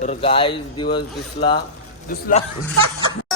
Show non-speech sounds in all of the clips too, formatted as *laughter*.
तर गाईज दिवस दिसला. दिसला. *laughs*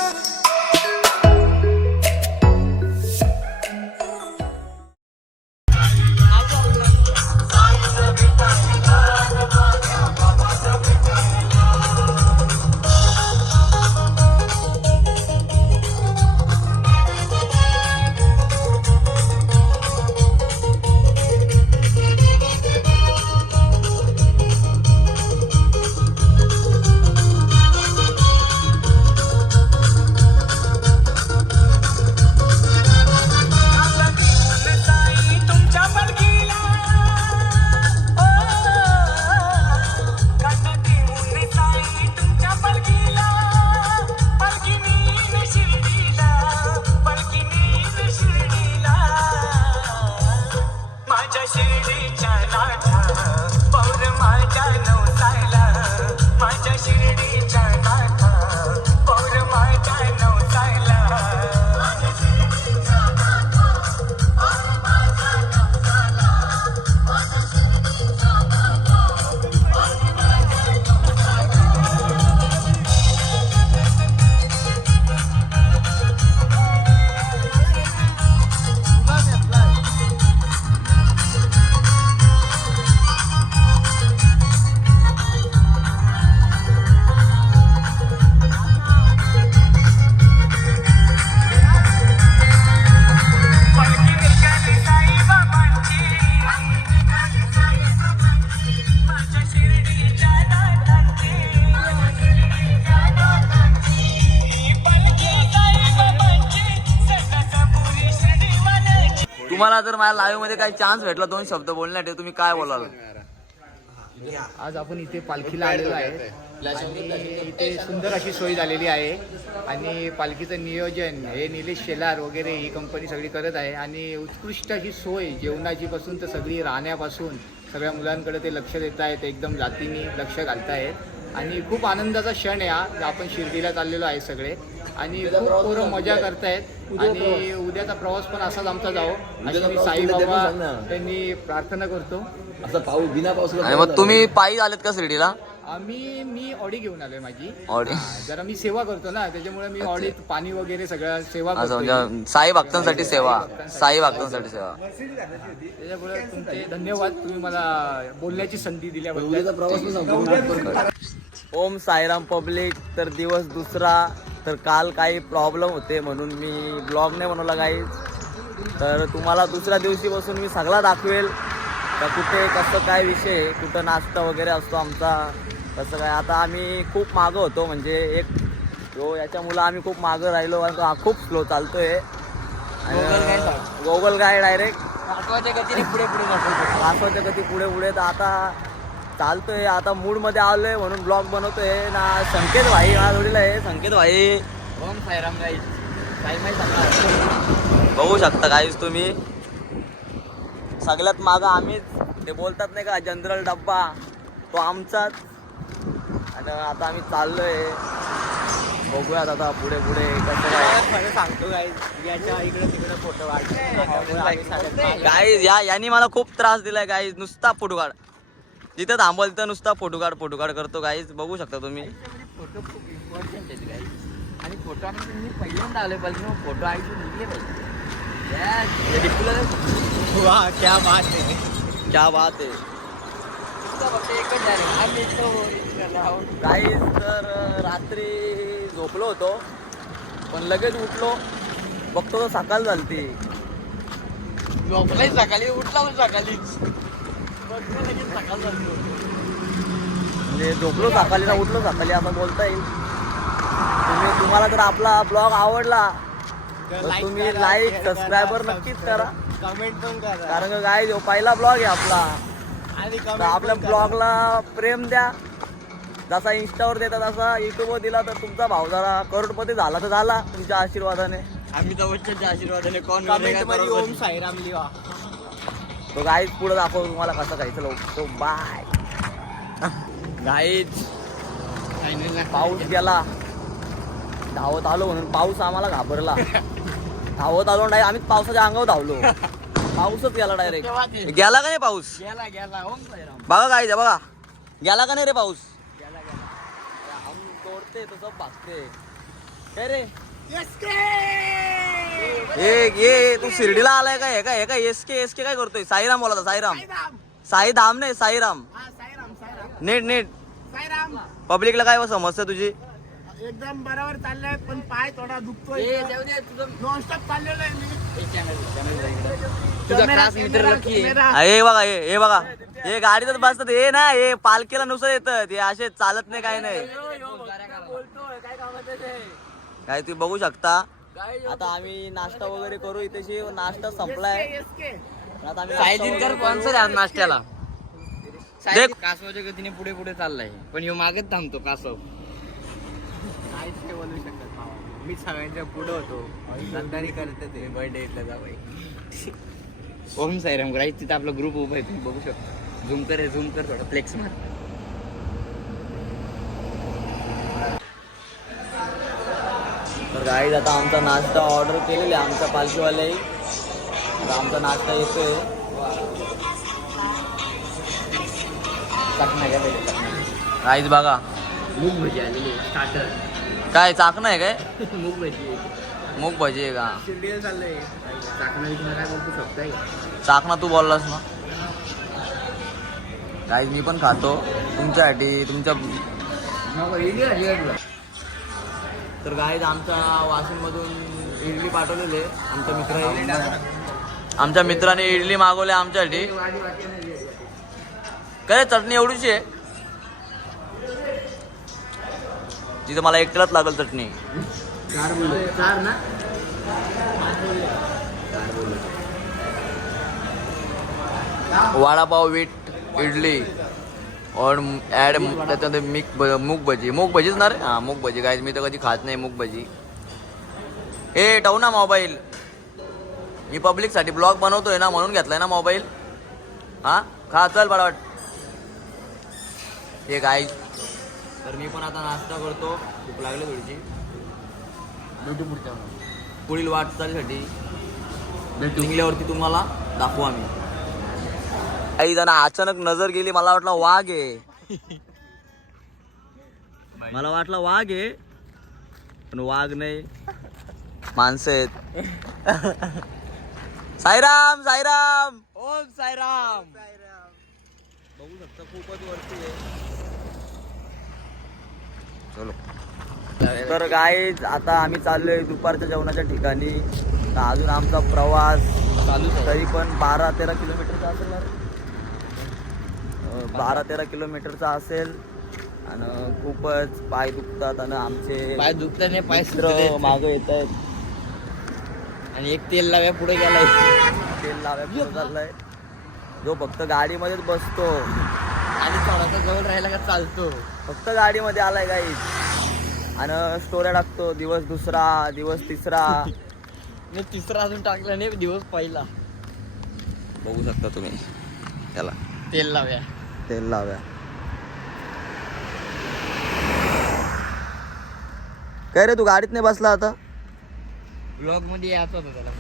लाईव्हमध्ये काही चान्स भेटला दोन शब्द बोलण्यासाठी तुम्ही काय बोलाल? आज आपण इथे पालखीला आलेलो आहे. आणि इथे सुंदर अशी सोय झालेली आहे. आणि पालखीचं नियोजन हे निलेश शेलार वगैरे ही कंपनी सगळी करत आहे. आणि उत्कृष्ट अशी सोय जेवणाची पासून तर सगळी राहण्यापासून सगळ्या मुलांकडे ते लक्ष देत आहेत एकदम जातीने लक्ष घालतायत. आणि खूप आनंदाचा क्षण आहे हा आपण शिर्डीला चाललेलो आहे सगळे. आणि खूप पोरं मजा करतायत. आणि उद्याचा प्रवास पण असाच आमचा जावो अशी मी साईबाबा त्यांनी प्रार्थना करतो. असं पाऊस बिना पाऊस मग तुम्ही पायी आलेत का शिर्डीला? आम्ही मी ऑडी घेऊन आलोय माझी. ऑडी? हा, जरा मी सेवा करतो ना त्याच्यामुळे मी ऑडीत पाणी वगैरे सगळं सेवा असं करतो म्हणजे साई भक्तांसाठी सेवा. साई भक्तांसाठी सेवा. त्याच्यामुळे तुमचे धन्यवाद. तुम्ही मला बोलण्याची संधी दिल्याबद्दल. ओम साईराम पब्लिक. तर दिवस दुसरा. तर काल काही प्रॉब्लेम होते म्हणून मी ब्लॉग नाही बनवला काही तर तुम्हाला दुसऱ्या दिवशी बसून मी सगळा दाखवेल. तर कुठे कसं काय विषय आहे, कुठं नाश्ता वगैरे असतो आमचा. कसं काय आता आम्ही खूप मागं होतो म्हणजे एक जो याच्यामुळं आम्ही खूप मागं राहिलो आणि तो हा खूप स्लो चालतोय. गोगल काय डायरेक्ट गतीने पुढे पुढे वाचवायच्या कधी पुढे पुढे तर आता चालतोय आता मूडमध्ये आलोय म्हणून ब्लॉग बनवतोय. ना संकेत भाई हा जोडीला आहे. संकेत भाई. ओम साईराम गाई. काही माहिती बघू शकता काहीच तुम्ही. सगळ्यात मागं आम्हीच. ते बोलतात नाही का जनरल डब्बा. तो आमचाच. आणि आता आम्ही चाललोय. बघूयात आता पुढे पुढे. कसं काय? सांगतो गाई याच्या इकडे तिकडे फोटो गाईज या यांनी मला खूप त्रास दिलाय गाईज नुसता फोटो काढ जिथं थांबल तिथं नुसता फोटो काढ फोटो काढ करतो गाईज बघू शकता तुम्ही. फोटो खूप इम्पॉर्टंट आहेत गाई आणि फोटो आम्ही मी पहिल्यांदा आलोय पाहिजे मग फोटो आईची निघले पाहिजे क्या बात आहे. क्या बात आहे. गाईज तर रात्री झोपलो होतो पण लगेच उठलो. बघतो तर सकाळ झालती. झोपलाय सकाळी उठला पण सकाळीच लगेच सकाळ झाली म्हणजे झोपलो सकाळी ना उठलो सकाळी. असं बोलता येईल. तुम्ही तुम्हाला जर आपला ब्लॉग आवडला तर तुम्ही लाईक सबस्क्रायबर नक्कीच करा. कमेंट पण करा. कारण काय जो पहिला ब्लॉग आहे आपला. आपल्या ब्लॉगला प्रेम द्या. जसा इंस्टावर देता तसा युट्यूबवर दिला तर तुमचा भाव जरा करोडपती झाला तर झाला तुमच्या आशीर्वादाने. आम्ही आशीर्वादाने कोण कमेंटमध्ये ओम साईराम लिहा. तो गाईच पुढे दाखव तुम्हाला कसं काय चलो तो बाय गाईच पाऊस गेला. धावत आलो म्हणून पाऊस आम्हाला घाबरला. *laughs* धावत आलो नाही आम्ही पावसाच्या अंगावर धावलो. पाऊसच गेला डायरेक्ट गेला का नाही पाऊस? गेला गेला. बघा काय बघा. गेला का नाही रे पाऊस? ओढते तो सब भागते. काय रे. ये ये तू शिर्डीला आलाय का? हे काय हे काय एस के एस के काय करतोय? साईराम बोला साईराम. साई धाम नाही साईराम. नीट नीट. पब्लिकला काय समस्या तुझी? एकदम बरोबर चाललंय पण पाय थोडा दुखतोय. नॉनस्टॉप चाललेलो आहे मी. तुझा खास मित्र लकी आहे. मेरा- हे बघा हे बघा. हे गाडीतच बसतात. हे ना हे पालखीला नुसतं येतात हे असे चालत नाही काय नाही. काय तुम्ही बघू शकता. आता आम्ही नाश्ता वगैरे करू इथे नाश्ता संपलाय. आता स्पॉन्सर आज नाश्त्याला. कासवाच्या गतीने पुढे पुढे चाललाय. पण ह्यो मागच थांबतो कासव. काहीच बोलू शकत. भावा. मी सगळ्यांच्या पुढं होतो. गद्दारी करत ते. बर्थडे जावाई. ओम साईराम राईट तिथं आपला ग्रुप उभा आहे तुम्ही बघू शकता. झूम कर झूम कर थोडं फ्लेक्स मार. तर गाईज आता आमचा नाश्ता ऑर्डर केलेला आहे आमचा पालखीवाले आता आमचा नाश्ता येतोय. चाकणा बघा. मूग भजी आलेली स्टार्टर काय चाकणं आहे काय? *laughs* मूग भजी मूग भजी आहे का? शिर्डीला चाललंय. चाकणा विकणं काय बोलतो शकताय? चाकणा तू बोललास ना. गाईज मी पण खातो. तुमच्यासाठी तुमच्या तर गाईज आमच्या वाशिममधून इडली पाठवलेली आहे. आमच्या मित्राने आमच्या मित्राने इडली मागवली आमच्यासाठी. काय चटणी एवढीची आहे? तिथं मला एकट्यालाच लागल चटणी. चार बोलू. चार ना? वडापाव वीट इडली और ॲड त्याच्यामध्ये मिक मूग भजी मूग भजीच ना रे? हां मूग भजी काय मी तर कधी खात नाही मूग भजी ए ठेव ना मोबाईल मी पब्लिकसाठी ब्लॉग बनवतोय ना म्हणून घेतलाय ना मोबाईल हां? खा चल बडावट हे काय तर मी पण आता नाश्ता करतो. भूक लागली थोडीशी. भेटू पुढच्या पुढील वाटचालीसाठी निघल्यावरती तुम्हाला दाखवू आम्ही. काही जण अचानक नजर गेली मला वाटलं वाघ आहे. मला वाटलं वाघ आहे पण वाघ नाही. माणसं आहेत. साईराम साईराम. ओम साईराम. बघू शकता खूपच वरती आहे. चलो. तर काय आता आम्ही चाललोय दुपारच्या जेवणाच्या ठिकाणी. तर अजून आमचा प्रवास चालू तरी पण बारा तेरा किलोमीटरचा असेल बारा तेरा किलोमीटरचा असेल. आणि खूपच पाय दुखतात आणि आमचे पाय दुखत नाही पाय. मागं येत आहेत आणि एक तेल लाव्या पुढे गेलाय. तेल लाव्या पुढं चाललाय. जो फक्त गाडीमध्येच बसतो. आणि थोडासा जवळ राहिला का चालतो. फक्त गाडीमध्ये आलाय काही आणि स्टोऱ्या टाकतो दिवस दुसरा दिवस तिसरा. *laughs* मी तिसरा अजून टाकला नाही दिवस पहिला. बघू शकता तुम्ही. त्याला तेल लाव्या. तेल लाव्या. काय रे तू गाडीत नाही बसला आता? ब्लॉगमध्ये यायचं होतं त्याला.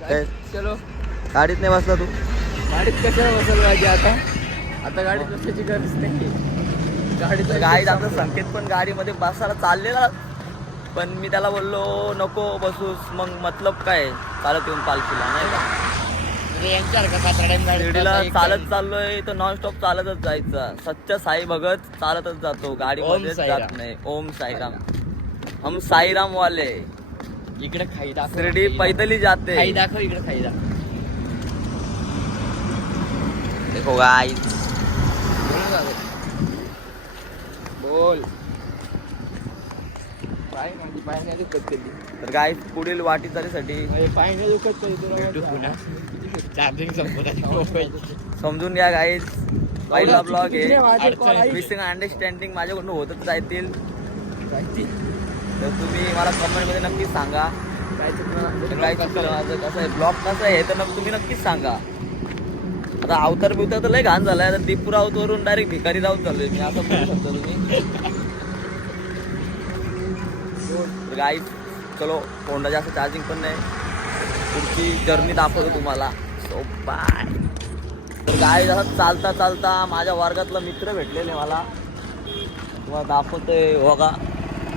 काय? चलो. गाडीत नाही बसला तू? गाडीत कशाला बसायला पाहिजे आता? आता गाडीत बसायची गरज नाही. गाडीत गाडीत आमचा संकेत पण गाडीमध्ये बसायला चाललेला. पण मी त्याला बोललो नको बसूस मग मतलब काय? चालत येऊन पालखीला नाही का? गाडी शिर्डीला चालत चाललोय तर नॉनस्टॉप चालतच जायचं. सच्चा साई भगत चालतच जातो गाडीमध्ये ओम साईराम. जात नाही. ओम साईराम. हम साईराम वाले इकडे खाई दाखव. शिर्डी पैदली जाते. खाई दाखव इकडे खाई दाखव. देखो गाईज बोल ना दादा. बोल. पाय माझी पाय नाही दुखत कधी. तर गाईज पुढील वाटीचालीसाठी माझे पाय नाही दुखत कधी तुला पुन्हा. *laughs* चार्जिंग संपत आहे. मोबाईल समजून घ्या गाईज पहिला ब्लॉग आहे. मिसिंग अंडरस्टँडिंग माझ्याकडून होतच राहतील तर तुम्ही मला कमेंटमध्ये नक्कीच सांगा. काय काय कसं आहे? ब्लॉग कसं आहे तर तुम्ही नक्कीच सांगा. आता अवतार बिवतार तर लय घाण झालाय. आता दीपूर वरून डायरेक्ट भिकारी राहून चाललोय मी. असं बोलू शकतो तुम्ही. गाईज चलो फोनला जास्त चार्जिंग पण नाही. पुढची जर्नी दाखवतो तुम्हाला. सो बाय तर गाय जसं चालता चालता माझ्या वर्गातला मित्र भेटलेले मला. तुम्हाला दाखवतोय बघा.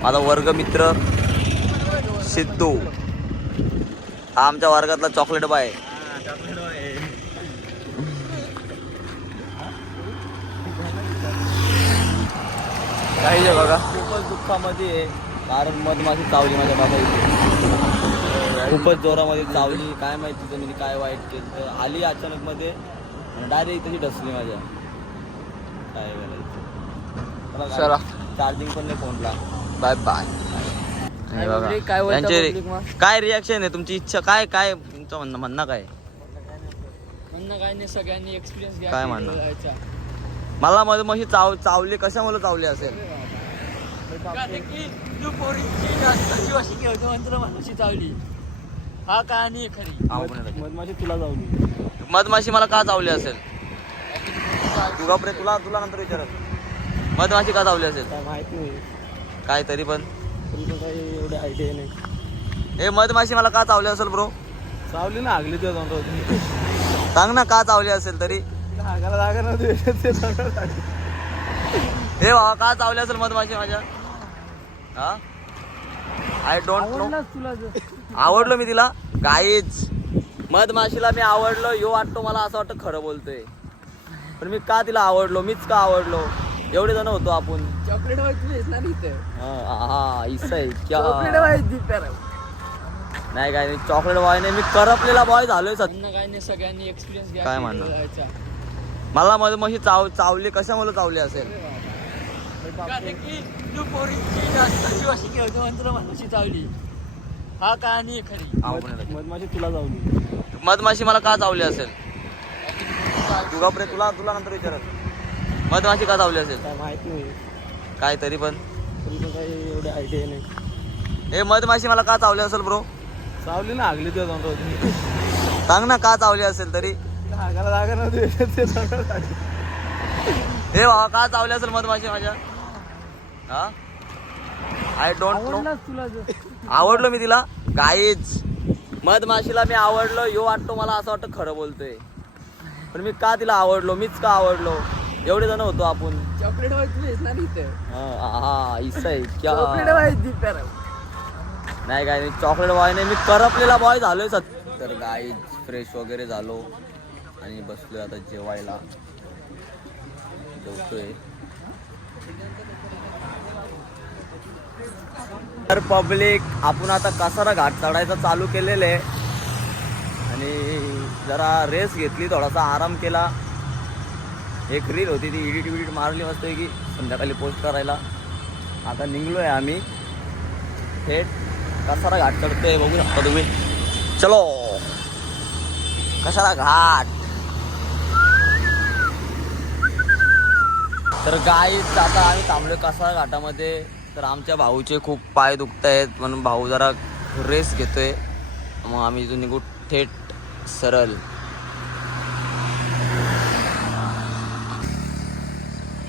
माझा वर्गमित्र सिद्धू. हा आमच्या वर्गातला चॉकलेट बाय काही आहे बघा. खूपच दुःखामध्ये आहे. कारण मधमाशी चावली माझ्या बाबा इथे. खूपच जोरामध्ये चावली काय माहिती तुम्ही काय वाईट केलं. तर आली अचानक मध्ये डायरेक्ट तशी ढसली माझ्या. काय करायचं चला. चार्जिंग पण नाही फोनला बाय बाय काय रिॲक्शन आहे? तुमची इच्छा काय? काय तुमचं म्हणणं म्हणणं काय? म्हणणं काय नाही सगळ्यांनी एक्सपिरियन्स काय म्हणणं? मला मधमाशी चाव चावली कशामुळे चावली असेल? चावली हा कहाणी खरी मधमाशी तुला जाऊन मधमाशी मला का चावली असेल? तू गप्रे तुला तुला नंतर विचारत. मधमाशी का चावली असेल? काय माहीत नाही. काय तरी पण. एवढे आयडिया नाही. हे मधमाशी मला का चावली असेल ब्रो चावली ना आगली तुझ्या जाऊन होती सांग ना का चावली असेल तरी. हे बाबा का चावली असेल मधमाशी माझ्या? हा? I don't know. आवडलो मी तिला? गाईच मधमाशीला मी आवडलो. यो वाटतो मला असं वाटतं खरं बोलतोय. पण मी का तिला आवडलो? मीच का आवडलो? एवढे जण होतो आपण. चॉकलेट हा हा, नाही काय नाही चॉकलेट बॉय नाही. मी करपलेला बॉय झालोय सध्या. म्हणणं काय नाही सगळ्यांनी एक्सपिरियन्स काय म्हणणं? मला मधमाशी चाव चावली कशामुळे चावली असेल? चावली हा कहाणी खरी मधमाशी तुला मधमाशी मला का चावली असेल? तू तुला तुला नंतर विचारत. मधमाशी का चावली असेल? काय माहीत नाही. काय तरी पण तुमचं काही एवढे आयडिया नाही. हे मधमाशी मला का चावली असेल ब्रो चावली ना आगली तुझ्या जाऊन होती सांग ना का चावली असेल तरी. हे बाबा का चावली असेल मधमाशी माझ्या? हा? आय डोंट नो तुला. आवडलो मी तिला. गाईच मधमाशीला मी आवडलो. यो वाटतो मला असं वाटतं खरं बोलतोय. पण मी का तिला आवडलो? मीच का आवडलो? एवढे जण होतो आपण. चॉकलेट नाही काय? नाही चॉकलेट बॉय नाही मी करपलेला बॉय झालोय सत तर गाई फ्रेश वगैरे झालो. आणि बसलोय आता जेवायला. जेवतोय. तर पब्लिक आपण आता कसारा घाट चढायचा चालू केलेलं आहे. आणि जरा रेस घेतली थोडासा आराम केला. एक रील होती ती इडिट विडिट मारली मस्त की संध्याकाळी पोस्ट करायला. आता निघलो आहे आम्ही. थेट कसारा घाट चढतोय बघू शकता तुम्ही. चलो! कसारा घाट! तर गाईच आता आम्ही थांबलो कसारा घाटामध्ये. तर आमच्या भाऊचे खूप पाय दुखत आहेत म्हणून भाऊ जरा रेस घेतोय. मग आम्ही इथून निघू थेट सरळ.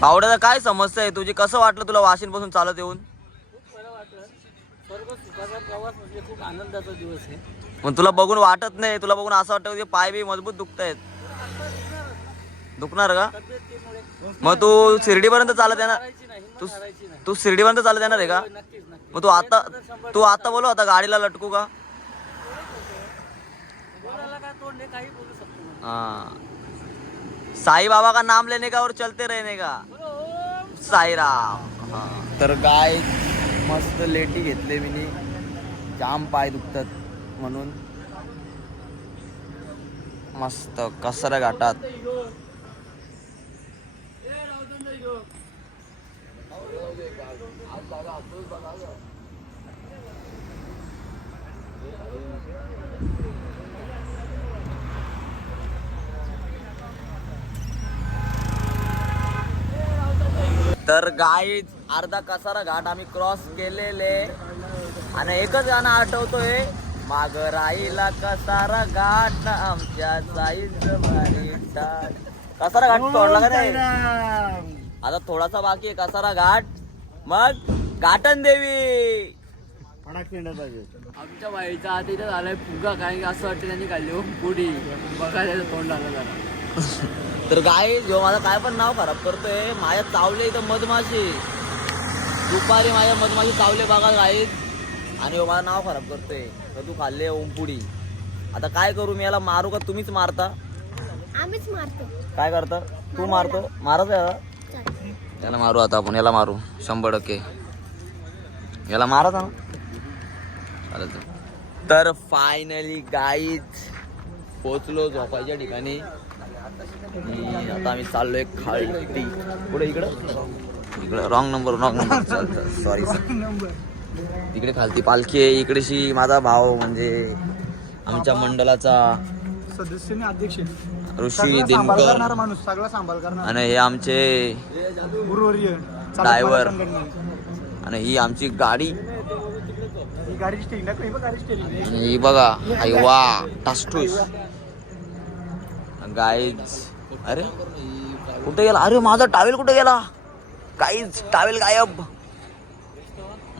पावड्याचा काय समस्या आहे? तुझी कसं वाटलं तुला वाशिंपासून चालत येऊन? म्हणजे खूप आनंदाचा दिवस आहे. मग तुला बघून वाटत नाही तुला बघून असं वाटतं की पाय बी मजबूत दुखत आहेत दुखणार का? मग तू शिर्डीपर्यंत चालत येणार? तू तू शिर्डीपर्यंत चालत येणार आहे का? मग तू आता तू आता बोलो आता गाडीला लटकू का? बोलायला हाँ. साई बाबा का नाम लेने का और चलते रहने का? साईराम. हाँ. तर गाय मस्त लेटी घेतले मी जाम पाय दुखतात म्हणून. मस्त कसरा घाटात तर गाई अर्धा कसारा घाट आम्ही क्रॉस केलेले. आणि एकच गाणं आठवतोय माग राहिला कसारा घाट आमच्या साईज. कसारा घाट सोडला का नाही? आता थोडासा बाकी आहे कसारा घाट. मग घाटन देवी. पिंडा पाहिजे. आमच्या बाईचा आता इथं झालाय फुगा काय असं वाटतं त्यांनी काढली हो पुढी बघायला त्याचं तोंड आलं जरा. तर गाय जो माझं काय पण नाव खराब करतोय. माझ्या चावले इथं मधमाशी. दुपारी माझ्या मधमाशी चावले बघा गाईत आणि ह्यो माझं नाव खराब करतोय. तर तू खाल्ले ओमपुडी आता काय करू मी याला मारू का? तुम्हीच मारता. आम्हीच मारतो. काय करता? तू मारतो? मारत याला याला मारू आता आपण याला मारू. शंभर टक्के. याला मारा ना चालेल. तर फायनली गाईच पोचलो झोपायच्या ठिकाणी. आणि आता आम्ही चाललोय खालती. पुढे इकडं? इकडं. Wrong number wrong number sorry इकडे खालती पालखी आहे. इकडेशी माझा भाव म्हणजे आमच्या मंडळाचा सदस्य अध्यक्ष ऋषी सांभाळ करणारा दिनकर माणूस सगळा सांभाळ करणार. आणि हे आमचे गुरुवर्य Driver. आणि ही आमची गाडी. ही गाडीची स्टेरिंग दाखव, ही बघ गाडीची स्टेरिंग आणि ही बघा आई वा टास्टूस. गाईज अरे कुठे गेला? अरे माझा टावेल कुठे गेला? काहीच टावेल गायब.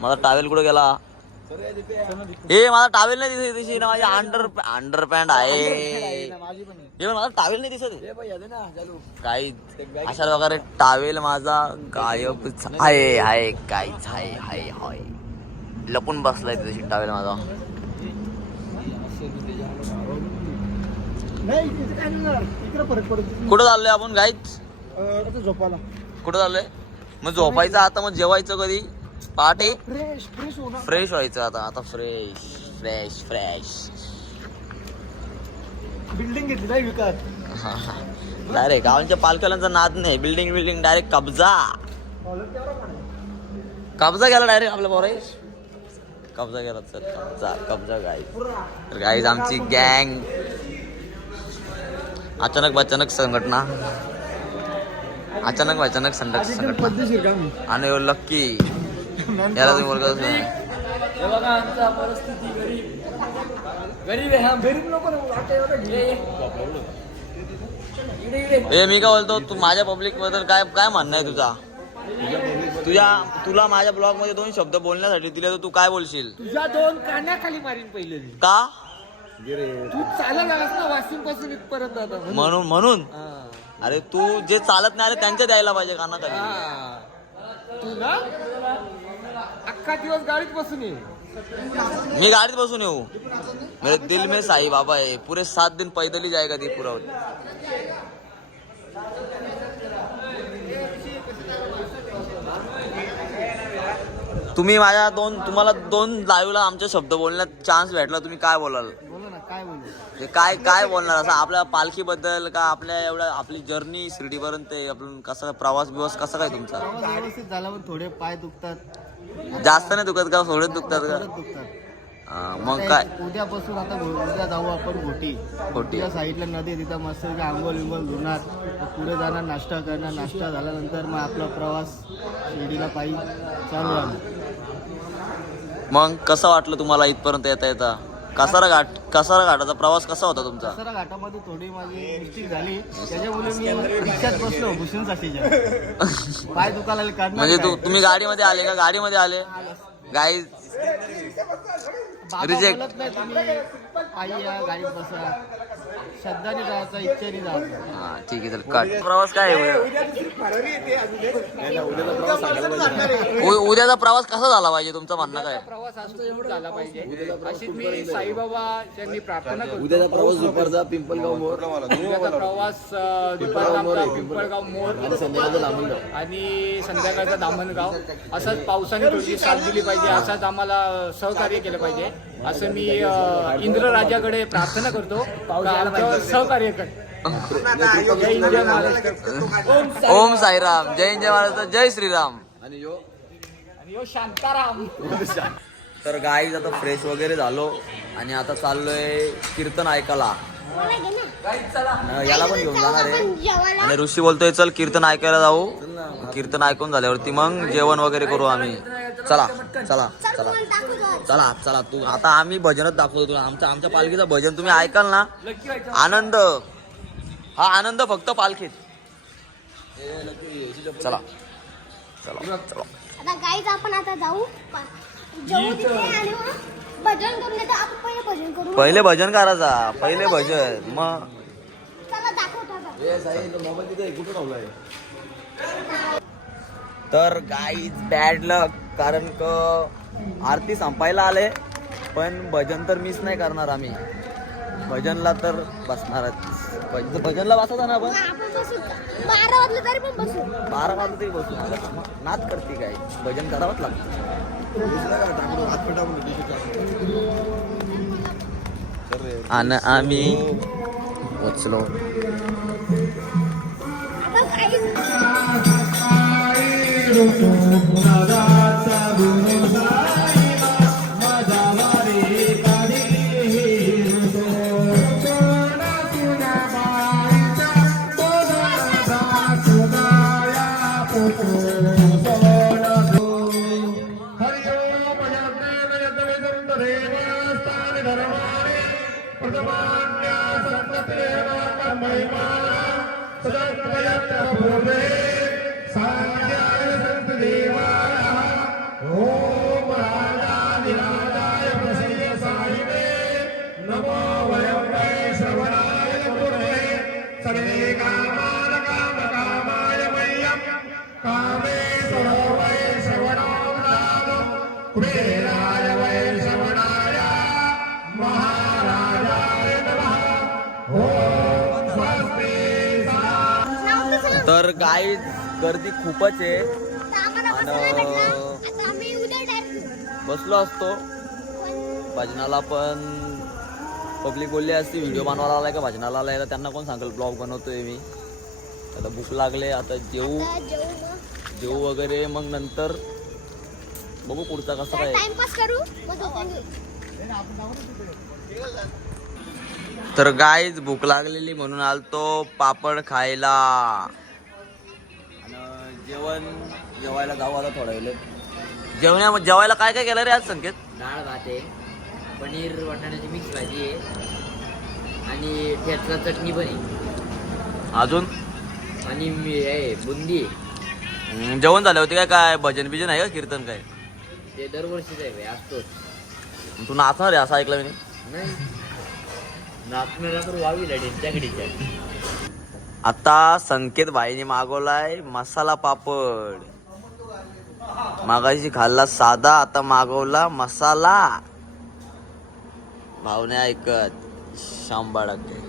माझा टावेल कुठे गेला? ए माझा टावेल नाही दिसत तशी ना माझी अंडर अंडर पॅन्ट आहे माझी. हे टावेल नाही दिसत. काही अशा प्रकारे टावेल माझा गायब आहे आहे काहीच आहे आहे हाय लपून बसलाय तशी टावेल माझा. कुठं चाललोय आपण गाईच अं, आता झोपाला कुठं चाललोय? मग झोपायचं आता मग जेवायचं कधी? पहाटे फ्रेश फ्रेश होणार. फ्रेश व्हायचं आता आता फ्रेश फ्रेश फ्रेश बिल्डिंग घेतली नाही विकत. *laughs* डायरेक्ट गावांच्या पालकल्यांचा नाद नाही. बिल्डिंग बिल्डिंग डायरेक्ट कब्जा. कब्जा गेला डायरेक्ट आपल्या बोराईश कब्जा गेला सर कब्जा कब्जा गाई तर गाईज आमची गँग अचानक अचानक संघटना. अचानक अचानक याला तुम्ही बोलतच नाही ए मी काय बोलतो तू माझ्या पब्लिकबद्दल काय काय म्हणणं आहे तुझा? तुझ्या तुला माझ्या ब्लॉगमध्ये दोन शब्द बोलण्यासाठी दिले तर तू काय बोलशील? तुझ्या दोन कानाखाली मारीन पहिले का? तू चालत आलास ना वाशिमपासून इथपर्यंत आता. म्हणून. म्हणून अरे तू जे चालत नाही अरे त्यांच्या द्यायला पाहिजे कानाखाली. तू ना अख्खा दिवस गाडीत बसून ये. मी गाडीत बसून येऊ. मेरे दिल में साई बाबा है. पूरे सात दिन पैदल ही जाएगा ती पूरा तुम्ही माझ्या दोन तुम्हाला दोन लाईव्हला आमचे शब्द बोलण्यात चान्स भेटला. तुम्ही काय बोलाल? बोला ना काय बोलू? काय बोलणार? असं आपल्या पालखीबद्दल का आपल्या एवढ्या आपली जर्नी शिर्डीपर्यंत आपण कसा प्रवास बिवास कसा काय तुमचा? थोडे पाय दुखतात. जास्त नाही दुखत का? थोडे दुखतात का? हा, मग काय? उद्यापासून आता घो- उद्या जाऊ आपण घोटी. घोटी. साईडला नदी आहे, तिथं मस्त आंघोळ विंगोळ धुणार मग पुढे जाणार नाश्ता करणार. नाश्ता झाल्यानंतर मग आपला प्रवास शिर्डीला पायी चालू राहणार मग कसं वाटलं तुम्हाला इथपर्यंत येता येता कसारा घाट कसारा घाटाचा प्रवास कसा होता तुमचा? दसरा घाटामध्ये थोडी माझी मिस्टेक झाली. त्याच्यामुळे मी रिक्षात बसलो पाय दुखायला लागले, म्हणजे तू काय? तुम्ही गाडीमध्ये आले का? गाडीमध्ये आले? गाई बाबा. बोलत नाही तुम्ही. पायी या गाडीत बसा. श्रद्धाने जायचं इच्छेने जायचं. हा ठीक आहे चल प्रवास काय आहे? उ- उद्याचा प्रवास कसा झाला पाहिजे? तुमचं म्हणणं काय? प्रवास असतो एवढं झाला पाहिजे? अशी मी साईबाबा त्यांनी प्रार्थना करतो. उद्याचा प्रवास दुपारचा पिंपलगाव मोर. उद्याचा प्रवास अं, दुपारचा आमचा पिंपळगाव मोर. आणि संध्याकाळचा दामणगाव असंच पावसाने थोडी साथ दिली पाहिजे. असंच आम्हाला सहकार्य केलं पाहिजे. असं मी अं, इंद्रराजाकडे प्रार्थना करतो सहकार्य कर. ओम साईराम. जय जय महाराज जय श्रीराम. आणि यो? शांताराम. तर गाईज आता फ्रेश वगैरे झालो आणि आता चाललोय कीर्तन ऐकायला. याला पण घेऊन जाणार आहे. आणि ऋषी बोलतोय चल कीर्तन ऐकायला जाऊ. कीर्तन ऐकून झाल्यावरती मग जेवण वगैरे करू आम्ही. चला चला चला चला. चला तू आता आम्ही भजनच दाखवतो तुला. आमच्या आमच्या पालखीचं भजन तुम्ही ऐकाल ना? आनंद. हा आनंद फक्त पालखीत. चला चला चला. आता गाईज आपण आता जाऊ. भजन भजन करू पहिले भजन करायचा पहिले भजन मग. तर गाईज बॅड लक कारण क आरती संपायला आले पण भजन तर मिस नाही करणार आम्ही. भजनला तर बसणारच. भज- भजनला बसायचा ना आपण? बारा वाजले तरी पण बसू. बारा वाजता तरी बसू. नाच करते काय भजन करावंच लागतं. आणि आम्ही पोचलो आता काही तर गाई गर्दी खूपच आहे. आणि- बसलो असतो. भजनाला पण पब्लिक बोलली असती व्हिडिओ बनवायला आलाय का भजनाला आलाय का त्यांना कोण सांगेल? ब्लॉग बनवतोय मी. आता भूक लागले आता जेऊ. जेऊ वगैरे मग नंतर बघू पुढचा कसा काय टाइमपास करू? तर गाईच भूक लागलेली म्हणून आलतो पापड खायला. आणि जेवण जेवायला जाऊ आता थोडा वेळ जेवण्या जेवायला काय काय केलं रे आज संकेत? डाळ भात आहे. पनीर वाटाण्याची मिक्स भाजी आहे. आणि ठेचा चटणी पण आहे. अजून? आणि बुंदी जेवण झाले होते काय? काय भजन बिजन आहे का? कीर्तन काय? ते दरवर्षीच आहे भाई असतोच. तू नाचणार आहे असं ऐकलं मी. नाही. नाचणारा तर वावीला त्यांच्याकडीच्या आता संकेत भाईने मागवलाय मसाला पापड. मागाशी खाल्ला साधा आता मागवला मसाला. भावने ऐकत शंभर टक्के.